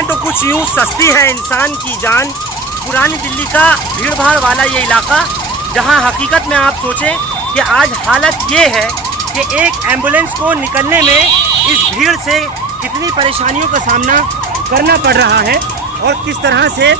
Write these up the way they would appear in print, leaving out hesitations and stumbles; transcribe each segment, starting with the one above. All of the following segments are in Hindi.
कहें तो कुछ यूँ सस्ती है इंसान की जान। पुरानी दिल्ली का भीड़ भाड़ वाला ये इलाका, जहां हकीकत में आप सोचें कि आज हालत ये है कि एक एम्बुलेंस को निकलने में इस भीड़ से कितनी परेशानियों का सामना करना पड़ रहा है और किस तरह से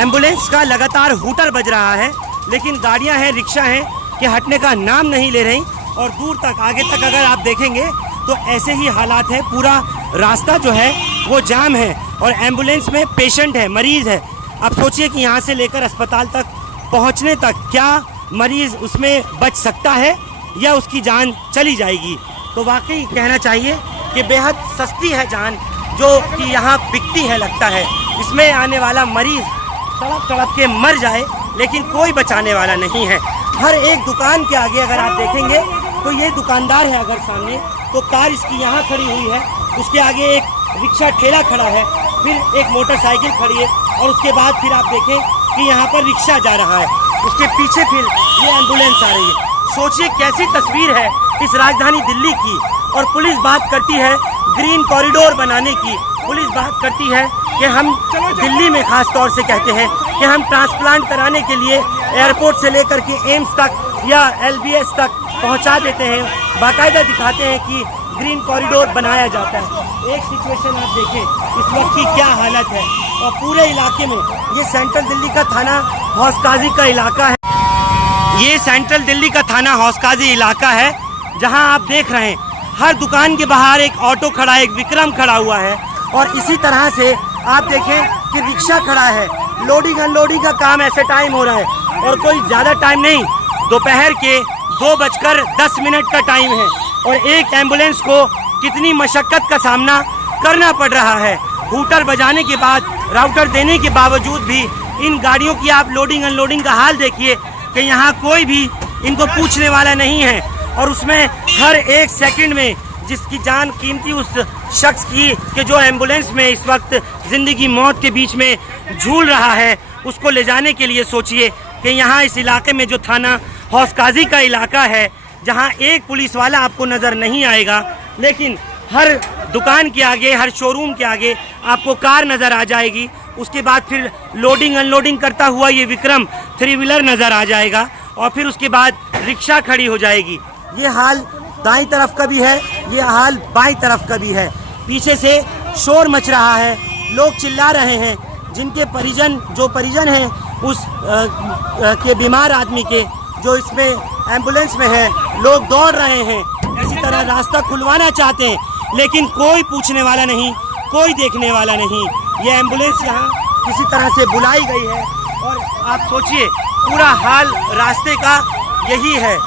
एम्बुलेंस का लगातार हूटर बज रहा है, लेकिन गाड़ियां हैं, रिक्शा हैं कि हटने का नाम नहीं ले रही। और दूर तक, आगे तक अगर आप देखेंगे तो ऐसे ही हालात है। पूरा रास्ता जो है वो जाम है और एम्बुलेंस में पेशेंट है, मरीज़ है। आप सोचिए कि यहाँ से लेकर अस्पताल तक पहुँचने तक क्या मरीज़ उसमें बच सकता है या उसकी जान चली जाएगी। तो वाकई कहना चाहिए कि बेहद सस्ती है जान जो कि यहाँ बिकती है। लगता है इसमें आने वाला मरीज़ तड़प तड़प के मर जाए, लेकिन कोई बचाने वाला नहीं है। हर एक दुकान के आगे अगर आप देखेंगे तो ये दुकानदार है, अगर सामने तो कार इसकी यहाँ खड़ी हुई है, उसके आगे एक रिक्शा ठेला खड़ा है, फिर एक मोटरसाइकिल खड़ी है और उसके बाद फिर आप देखें कि यहाँ पर रिक्शा जा रहा है, उसके पीछे फिर ये एम्बुलेंस आ रही है। सोचिए कैसी तस्वीर है इस राजधानी दिल्ली की। और पुलिस बात करती है ग्रीन कॉरिडोर बनाने की, पुलिस बात करती है कि हम दिल्ली में खास तौर से कहते हैं कि हम ट्रांसप्लांट कराने के लिए एयरपोर्ट से लेकर के एम्स तक या LBS तक पहुंचा देते हैं, बाकायदा दिखाते हैं कि ग्रीन कॉरिडोर बनाया जाता है। एक सिचुएशन आप देखें इस वक्त की क्या हालत है। और पूरे इलाके में, ये सेंट्रल दिल्ली का थाना हौसकाजी का इलाका है, ये सेंट्रल दिल्ली का थाना हौसकाजी इलाका है, जहां आप देख रहे हैं हर दुकान के बाहर एक ऑटो खड़ा है, एक विक्रम खड़ा हुआ है। और इसी तरह से आप देखें कि रिक्शा खड़ा है, लोडिंग अनलोडिंग का काम ऐसे टाइम हो रहा है और कोई ज़्यादा टाइम नहीं, दोपहर के 2:10 का टाइम है और एक एम्बुलेंस को कितनी मशक्क़त का सामना करना पड़ रहा है। हूटर बजाने के बाद, राउटर देने के बावजूद भी इन गाड़ियों की आप लोडिंग अनलोडिंग का हाल देखिए कि यहाँ कोई भी इनको पूछने वाला नहीं है। और उसमें हर एक सेकंड में जिसकी जान कीमती उस शख्स की कि जो एम्बुलेंस में इस वक्त ज़िंदगी मौत के बीच में झूल रहा है, उसको ले जाने के लिए सोचिए कि यहाँ इस इलाके में जो थाना हौसकाजी का इलाका है, जहाँ एक पुलिस वाला आपको नज़र नहीं आएगा, लेकिन हर दुकान के आगे, हर शोरूम के आगे आपको कार नज़र आ जाएगी। उसके बाद फिर लोडिंग अनलोडिंग करता हुआ ये विक्रम 3 व्हीलर नज़र आ जाएगा और फिर उसके बाद रिक्शा खड़ी हो जाएगी। ये हाल दाईं तरफ का भी है, ये हाल बाईं तरफ का भी है। पीछे से शोर मच रहा है, लोग चिल्ला रहे हैं, जिनके परिजन हैं उस के बीमार आदमी के, जो इसमें एम्बुलेंस में है, लोग दौड़ रहे हैं, इसी तरह रास्ता खुलवाना चाहते हैं, लेकिन कोई पूछने वाला नहीं, कोई देखने वाला नहीं। ये एम्बुलेंस यहाँ किसी तरह से बुलाई गई है और आप सोचिए पूरा हाल रास्ते का यही है।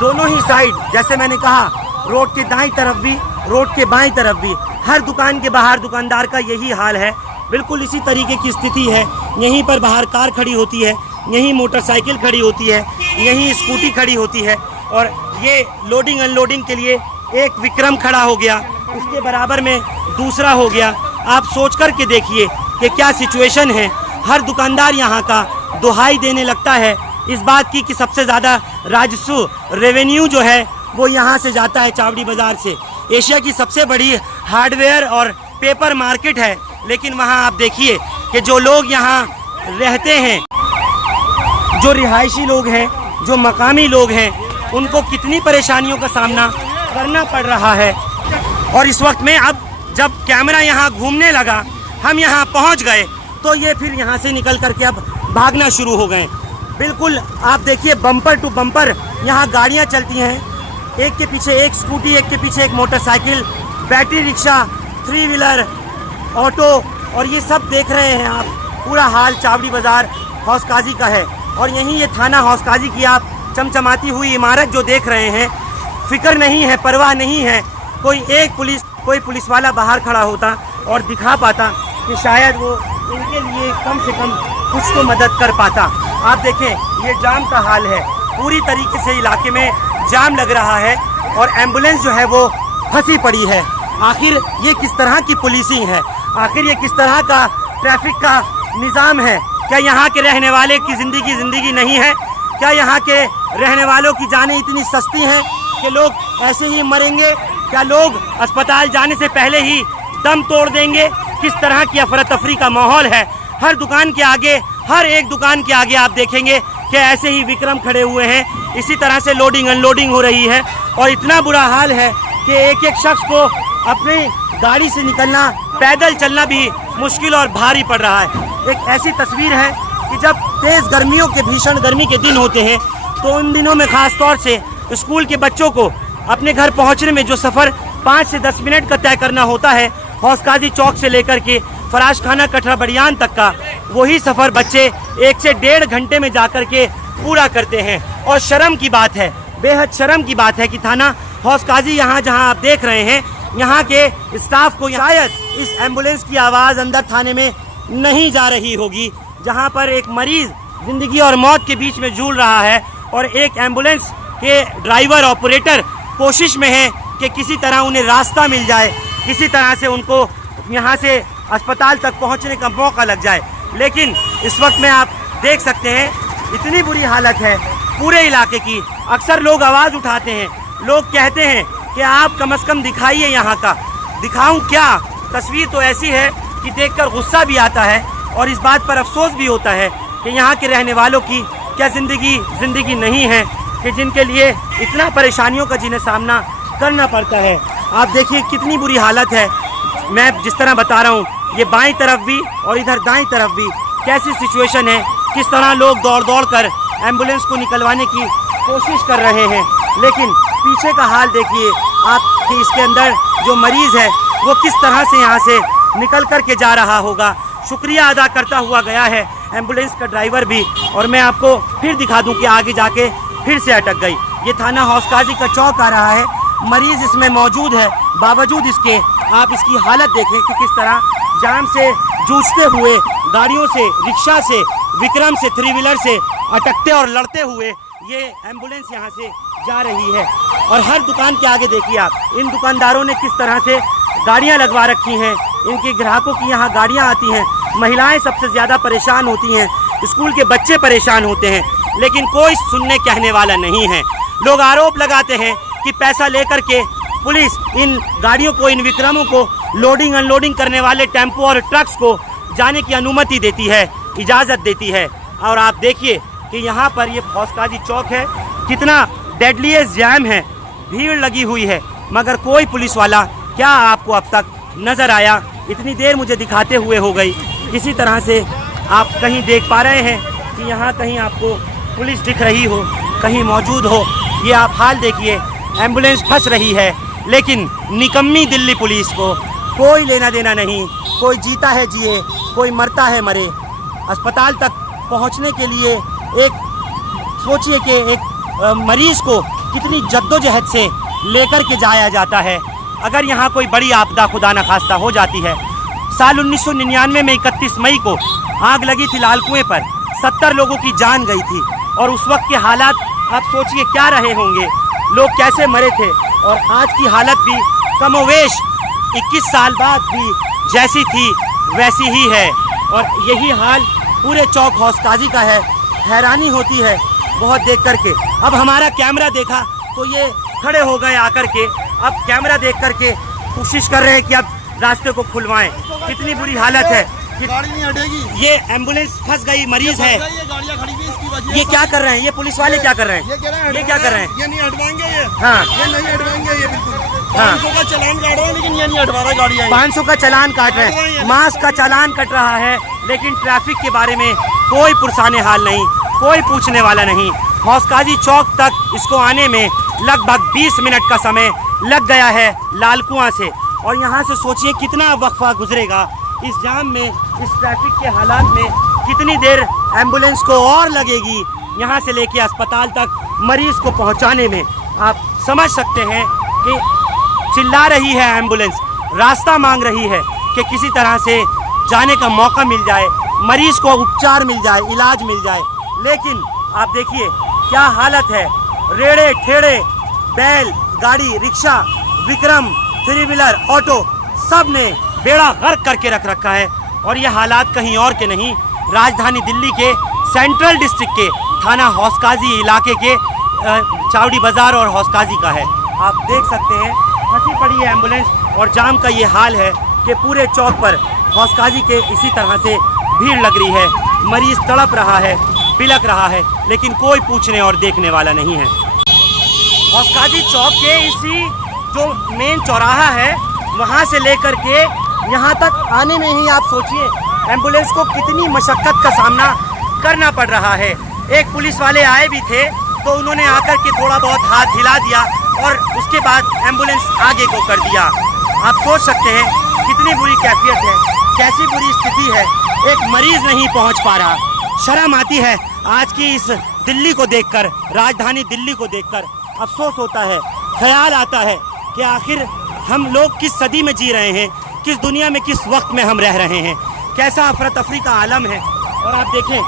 दोनों ही साइड, जैसे मैंने कहा, रोड के दाईं तरफ भी, रोड के बाईं तरफ भी, हर दुकान के बाहर दुकानदार का यही हाल है। बिल्कुल इसी तरीके की स्थिति है। यहीं पर बाहर कार खड़ी होती है, यहीं मोटरसाइकिल खड़ी होती है, यहीं स्कूटी खड़ी होती है और ये लोडिंग अनलोडिंग के लिए एक विक्रम खड़ा हो गया, उसके बराबर में दूसरा हो गया। आप सोच कर के देखिए कि क्या सिचुएशन है। हर दुकानदार यहाँ का दुहाई देने लगता है इस बात की कि सबसे ज़्यादा राजस्व, रेवेन्यू जो है वो यहाँ से जाता है चावड़ी बाज़ार से। एशिया की सबसे बड़ी हार्डवेयर और पेपर मार्केट है, लेकिन वहाँ आप देखिए कि जो लोग यहाँ रहते हैं, जो रिहायशी लोग हैं, जो मकामी लोग हैं, उनको कितनी परेशानियों का सामना करना पड़ रहा है। और इस वक्त में अब जब कैमरा यहाँ घूमने लगा, हम यहाँ पहुँच गए, तो ये फिर यहाँ से निकल करके अब भागना शुरू हो गए। बिल्कुल आप देखिए बम्पर टू बम्पर यहाँ गाड़ियाँ चलती हैं, एक के पीछे एक स्कूटी, एक के पीछे एक motorcycle, battery rickshaw, 3 wheeler, auto, और ये सब देख रहे हैं आप। पूरा हाल चावड़ी बाज़ार हौसकाजी का है और यहीं ये थाना हौसकाजी की आप चमचमाती हुई इमारत जो देख रहे हैं, फिक्र नहीं है, परवाह नहीं है। कोई पुलिस वाला बाहर खड़ा होता और दिखा पाता कि शायद वो इनके लिए कम से कम कुछ तो मदद कर पाता। आप देखें ये जाम का हाल है, पूरी तरीके से इलाके में जाम लग रहा है और एम्बुलेंस जो है वो फंसी पड़ी है। आखिर ये किस तरह की पुलिसिंग है, आखिर ये किस तरह का ट्रैफिक का निज़ाम है? क्या यहाँ के रहने वाले की ज़िंदगी नहीं है? क्या यहाँ के रहने वालों की जानें इतनी सस्ती हैं कि लोग ऐसे ही मरेंगे? क्या लोग अस्पताल जाने से पहले ही दम तोड़ देंगे? किस तरह की अफरा तफरी का माहौल है। हर दुकान के आगे, हर एक दुकान के आगे आप देखेंगे कि ऐसे ही विक्रम खड़े हुए हैं। इसी तरह से लोडिंग अनलोडिंग हो रही है और इतना बुरा हाल है कि एक एक शख्स को अपनी गाड़ी से निकलना, पैदल चलना भी मुश्किल और भारी पड़ रहा है। एक ऐसी तस्वीर है कि जब तेज़ गर्मियों के, भीषण गर्मी के दिन होते हैं तो उन दिनों में ख़ास तौर से स्कूल के बच्चों को अपने घर पहुंचने में जो सफ़र 5 से 10 मिनट का तय करना होता है, हौस काजी चौक से लेकर के फराश खाना कटरा बड़ियान तक का, वही सफ़र बच्चे 1 से 1.5 घंटे में जाकर के पूरा करते हैं। और शर्म की बात है, बेहद शर्म की बात है कि थाना हौस काजी यहाँ जहाँ आप देख रहे हैं, यहाँ के स्टाफ को शायद इस एम्बुलेंस की आवाज़ अंदर थाने में नहीं जा रही होगी, जहाँ पर एक मरीज़ ज़िंदगी और मौत के बीच में जूझ रहा है और एक एम्बुलेंस के ड्राइवर ऑपरेटर कोशिश में है कि किसी तरह उन्हें रास्ता मिल जाए, किसी तरह से उनको यहाँ से अस्पताल तक पहुँचने का मौका लग जाए। लेकिन इस वक्त में आप देख सकते हैं इतनी बुरी हालत है पूरे इलाके की। अक्सर लोग आवाज़ उठाते हैं, लोग कहते हैं कि आप कम से कम दिखाइए यहाँ का। दिखाऊं क्या? तस्वीर तो ऐसी है कि देखकर गुस्सा भी आता है और इस बात पर अफसोस भी होता है कि यहाँ के रहने वालों की क्या ज़िंदगी नहीं है कि जिनके लिए इतना परेशानियों का जिन्हें सामना करना पड़ता है। आप देखिए कितनी बुरी हालत है। मैं जिस तरह बता रहा हूँ, ये बाईं तरफ भी और इधर दाईं तरफ भी कैसी सिचुएशन है, किस तरह लोग दौड़ दौड़ कर एम्बुलेंस को निकलवाने की कोशिश कर रहे हैं। लेकिन पीछे का हाल देखिए आप कि इसके अंदर जो मरीज़ है वो किस तरह से यहाँ से निकल कर के जा रहा होगा। शुक्रिया अदा करता हुआ गया है एम्बुलेंस का ड्राइवर भी। और मैं आपको फिर दिखा दूं कि आगे जाके फिर से अटक गई। ये थाना हौस काजी का चौक आ रहा है, मरीज़ इसमें मौजूद है, बावजूद इसके आप इसकी हालत देखें कि किस तरह जाम से जूझते हुए, गाड़ियों से, रिक्शा से, विक्रम से, 3 व्हीलर से अटकते और लड़ते हुए ये एम्बुलेंस यहाँ से जा रही है। और हर दुकान के आगे देखिए आप, इन दुकानदारों ने किस तरह से गाड़ियाँ लगवा रखी हैं। इनके ग्राहकों की यहाँ गाड़ियाँ आती हैं, महिलाएं सबसे ज़्यादा परेशान होती हैं, स्कूल के बच्चे परेशान होते हैं, लेकिन कोई सुनने कहने वाला नहीं है। लोग आरोप लगाते हैं कि पैसा लेकर के पुलिस इन गाड़ियों को, इन विक्रमों को लोडिंग अनलोडिंग करने वाले टेम्पो और ट्रक्स को जाने की अनुमति देती है, इजाज़त देती है। और आप देखिए कि यहाँ पर ये हौस काजी चौक है, कितना डेडलीस्ट जैम है, भीड़ लगी हुई है, मगर कोई पुलिस वाला क्या आपको अब तक नज़र आया? इतनी देर मुझे दिखाते हुए हो गई। किसी तरह से आप कहीं देख पा रहे हैं कि यहाँ कहीं आपको पुलिस दिख रही हो, कहीं मौजूद हो? ये आप हाल देखिए, एम्बुलेंस फंस रही है, लेकिन निकम्मी दिल्ली पुलिस को कोई लेना देना नहीं। कोई जीता है जिए, कोई मरता है मरे। अस्पताल तक पहुँचने के लिए एक सोचिए कि एक मरीज़ को कितनी जद्दोजहद से लेकर के जाया जाता है। अगर यहाँ कोई बड़ी आपदा खुदा न खास्ता हो जाती है, साल 1999 में 31 मई को आग लगी थी लाल कुएं पर, 70 लोगों की जान गई थी। और उस वक्त के हालात आप सोचिए क्या रहे होंगे, लोग कैसे मरे थे। और आज की हालत भी कमोवेश 21 साल बाद भी जैसी थी वैसी ही है। और यही हाल पूरे चौक हौस काजी का है। हैरानी होती है बहुत देख करके। अब हमारा कैमरा देखा तो ये खड़े हो गए आकर के, अब कैमरा देख करके कोशिश कर रहे हैं कि अब रास्ते को खुलवाएं। कितनी बुरी हालत है, गाड़ी नहीं हटेगी। ये एम्बुलेंस फंस गई, मरीज है, ये गाड़ियां खड़ी हुई इसकी वजह ये क्या कर रहे हैं? ये पुलिस वाले क्या कर रहे हैं? ये क्या कर रहे हैं? ये नहीं हटवाएंगे, ये हाँ, ये नहीं हटवाएंगे। ये बिल्कुल हाँ। 500 का चालान काट रहा है, लेकिन ये नहीं हटवा रहा गाड़ियां। 500 का चालान काट रहे हैं, मास्क का चालान कट रहा है, लेकिन ट्रैफिक के बारे में कोई पुरसाने हाल नहीं, कोई पूछने वाला नहीं। हौस काजी चौक तक इसको आने में लगभग 20 मिनट का समय लग गया है लाल कुआं से। और यहाँ से सोचिए कितना वक्फा गुजरेगा इस जाम में, इस ट्रैफिक के हालात में, कितनी देर एम्बुलेंस को और लगेगी यहाँ से लेके अस्पताल तक मरीज़ को पहुँचाने में। आप समझ सकते हैं कि चिल्ला रही है एम्बुलेंस, रास्ता मांग रही है कि किसी तरह से जाने का मौका मिल जाए, मरीज़ को उपचार मिल जाए, इलाज मिल जाए। लेकिन आप देखिए क्या हालत है, रेड़े ठेड़े, बैल गाड़ी, रिक्शा, विक्रम, 3 व्हीलर, ऑटो, सब ने बेड़ा गर्क करके रख रखा है। और ये हालात कहीं और के नहीं, राजधानी दिल्ली के सेंट्रल डिस्ट्रिक्ट के थाना हौस काजी इलाके के चावड़ी बाज़ार और हौस काजी का है। आप देख सकते हैं फंसी पड़ी है एम्बुलेंस और जाम का ये हाल है कि पूरे चौक पर हौसकाजी के इसी तरह से भीड़ लग रही है, मरीज तड़प रहा है, बिलक रहा है, लेकिन कोई पूछने और देखने वाला नहीं है। हौसकाजी चौक के इसी जो मेन चौराहा है वहाँ से लेकर के यहाँ तक आने में ही आप सोचिए एम्बुलेंस को कितनी मशक्क़त का सामना करना पड़ रहा है। एक पुलिस वाले आए भी थे तो उन्होंने आकर के थोड़ा बहुत हाथ हिला दिया और उसके बाद एम्बुलेंस आगे को कर दिया। आप सोच सकते हैं कितनी बुरी कैफियत है, कैसी बुरी स्थिति है, एक मरीज नहीं पहुंच पा रहा। शर्म आती है आज की इस दिल्ली को देखकर, राजधानी दिल्ली को देखकर अफसोस होता है, ख्याल आता है कि आखिर हम लोग किस सदी में जी रहे हैं, किस दुनिया में, किस वक्त में हम रह रहे हैं, कैसा अफरा तफरी का आलम है। और आप देखें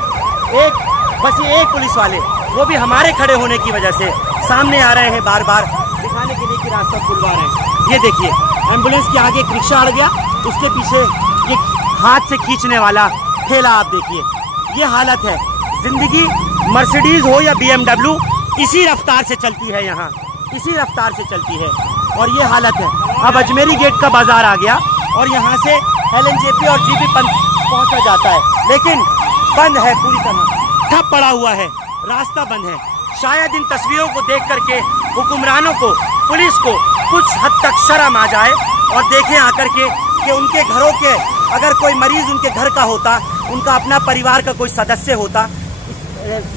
बस ये एक पुलिस वाले, वो भी हमारे खड़े होने की वजह से सामने आ रहे हैं, बार बार दिखाने के लिए कि रास्ता खुलवा रहे हैं। ये देखिए एम्बुलेंस के आगे एक रिक्शा अड़ गया, उसके पीछे ये हाथ से खींचने वाला ठेला, आप देखिए ये हालत है। जिंदगी मर्सिडीज हो या BMW इसी रफ्तार से चलती है, यहाँ इसी रफ्तार से चलती है और ये हालत है। अब अजमेरी गेट का बाजार आ गया और यहाँ से LNJP और GB पंथ पहुँचा जाता है, लेकिन बंद है, पूरी तरह ठप पड़ा हुआ है, रास्ता बंद है। शायद इन तस्वीरों को देख करके हुक्मरानों को, पुलिस को कुछ हद तक शर्म आ जाए और देखें आकर के कि उनके घरों के अगर कोई मरीज उनके घर का होता, उनका अपना परिवार का कोई सदस्य होता,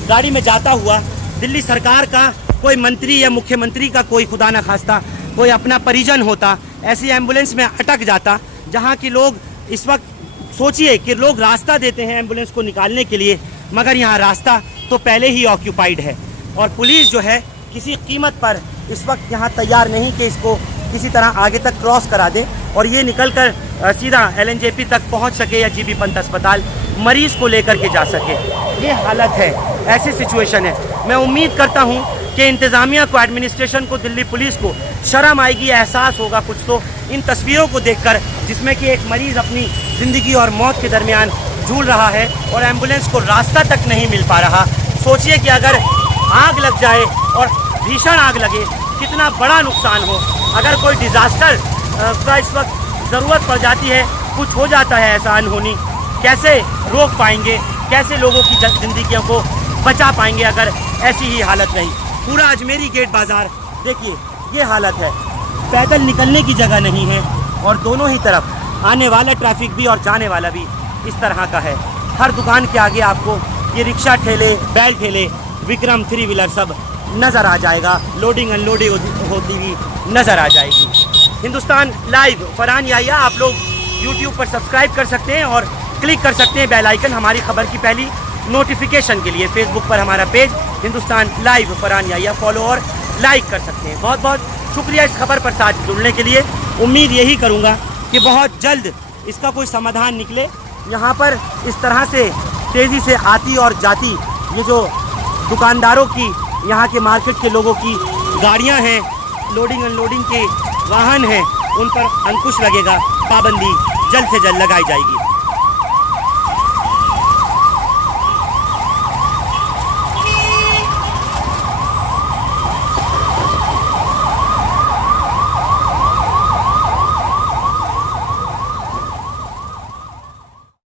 गाड़ी में जाता हुआ, दिल्ली सरकार का कोई मंत्री या मुख्यमंत्री का कोई खुदा न खास्ता कोई अपना परिजन होता, ऐसी एम्बुलेंस में अटक जाता, जहाँ की लोग इस वक्त सोचिए कि लोग रास्ता देते हैं एम्बुलेंस को निकालने के लिए, मगर यहाँ रास्ता तो पहले ही ऑक्यूपाइड है और पुलिस जो है किसी कीमत पर इस वक्त यहाँ तैयार नहीं कि इसको किसी तरह आगे तक क्रॉस करा दे और ये निकलकर सीधा LNJP तक पहुँच सके या GB पंत अस्पताल मरीज़ को लेकर के जा सके। ये हालत है, ऐसी सिचुएशन है। मैं उम्मीद करता हूँ कि इंतज़ामिया को, एडमिनिस्ट्रेशन को, दिल्ली पुलिस को शर्म आएगी, एहसास होगा कुछ तो इन तस्वीरों को देखकर, जिसमें कि एक मरीज़ अपनी ज़िंदगी और मौत के दरमियान झूल रहा है और एम्बुलेंस को रास्ता तक नहीं मिल पा रहा। सोचिए कि अगर आग लग जाए और भीषण आग लगे, कितना बड़ा नुकसान हो। अगर कोई डिज़ास्टर का इस वक्त ज़रूरत पड़ जाती है, कुछ हो जाता है ऐसा अनहोनी, कैसे रोक पाएंगे, कैसे लोगों की ज़िंदगियों को बचा पाएंगे अगर ऐसी ही हालत रही। पूरा अजमेरी गेट बाज़ार देखिए ये हालत है, पैदल निकलने की जगह नहीं है और दोनों ही तरफ आने वाला ट्रैफिक भी और जाने वाला भी इस तरह का है। हर दुकान के आगे आपको ये रिक्शा ठेले, बैल ठेले, विक्रम 3 व्हीलर सब नज़र आ जाएगा, लोडिंग अनलोडिंग होती हुई नज़र आ जाएगी। हिंदुस्तान लाइव फरहान याहिया आप लोग YouTube पर सब्सक्राइब कर सकते हैं और क्लिक कर सकते हैं बेल आइकन हमारी खबर की पहली नोटिफिकेशन के लिए। फेसबुक पर हमारा page Hindustan live Farhan Yahiya follow और लाइक कर सकते हैं। बहुत बहुत शुक्रिया इस खबर पर साथ जुड़ने के लिए। उम्मीद यही करूँगा कि बहुत जल्द इसका कोई समाधान निकले। यहाँ पर इस तरह से तेज़ी से आती और जाती ये जो दुकानदारों की, यहाँ के मार्केट के लोगों की गाड़ियाँ हैं, लोडिंग अनलोडिंग के वाहन हैं, उन पर अंकुश लगेगा, पाबंदी जल्द से जल्द लगाई जाएगी।